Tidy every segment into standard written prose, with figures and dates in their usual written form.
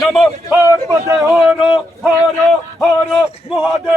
নমো পার্বতী হর হর হর মহাদেব।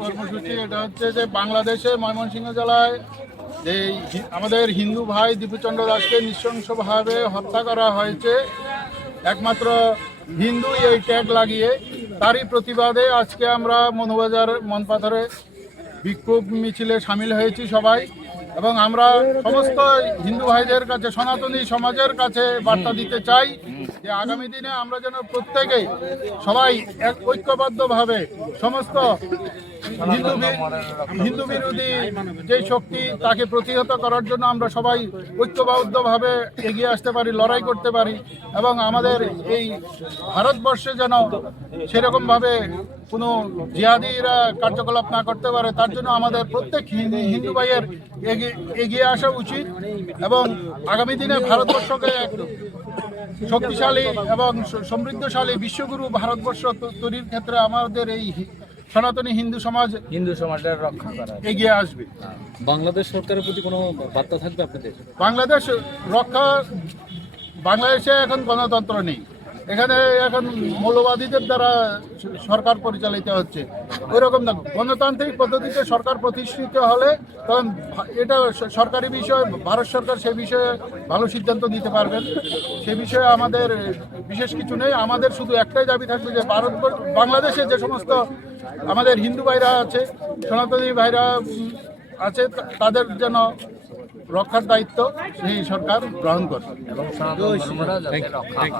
কর্মসূচি এটা হচ্ছে যে বাংলাদেশে ময়মনসিংহ জেলায় এই আমাদের হিন্দু ভাই দীপুচন্দ্র দাসকে নৃশংসভাবে হত্যা করা হয়েছে একমাত্র হিন্দু এই ট্যাগ লাগিয়ে। তারই প্রতিবাদে আজকে আমরা মনুবাজার মনপাথরে বিক্ষোভ মিছিলে সামিল হয়েছি সবাই। এবং আমরা সমস্ত হিন্দু ভাইদের কাছে, সনাতনী সমাজের কাছে বার্তা দিতে চাই যে আগামী দিনে আমরা যেন প্রত্যেকেই সবাই এক ঐক্যবদ্ধভাবে সমস্ত হিন্দু বিরোধী যে শক্তি তাকে প্রতিহত করার জন্য আমরা সবাই ঐক্যবদ্ধভাবে এগিয়ে আসতে পারি, লড়াই করতে পারি এবং আমাদের এই ভারতবর্ষে যেন সেরকমভাবে কোনো জিহাদিরা কার্যকলাপ না করতে পারে, তার জন্য আমাদের প্রত্যেক হিন্দু ভাইয়ের এগিয়ে আসা উচিত এবং আগামী দিনে ভারতবর্ষকে এক শক্তিশালী এবং সমৃদ্ধশালী বিশ্বগুরু ভারতবর্ষ তৈরির ক্ষেত্রে আমাদের এই সনাতনী হিন্দু সমাজের রক্ষা করা এগিয়ে আসবে। বাংলাদেশ সরকারের প্রতি কোনো বার্তা থাকবে আপনাদের? বাংলাদেশে এখন গণতন্ত্র নেই, এখানে এখন মৌলবাদীদের দ্বারা সরকার পরিচালিত হচ্ছে। ওইরকম না, গণতান্ত্রিক পদ্ধতিতে সরকার প্রতিষ্ঠিত হলে তখন এটা সরকারি বিষয়, ভারত সরকার সে বিষয়ে ভালো সিদ্ধান্ত নিতে পারবেন। সে বিষয়ে আমাদের বিশেষ কিছু নেই। আমাদের শুধু একটাই দাবি থাকবে যে বাংলাদেশে যে সমস্ত আমাদের হিন্দু ভাইরা আছে, সনাতনী ভাইরা আছে, তাদের যেন রক্ষার দায়িত্ব সেই সরকার গ্রহণ করে এবং সনাতন ধর্মটা যাতে রক্ষা হয়।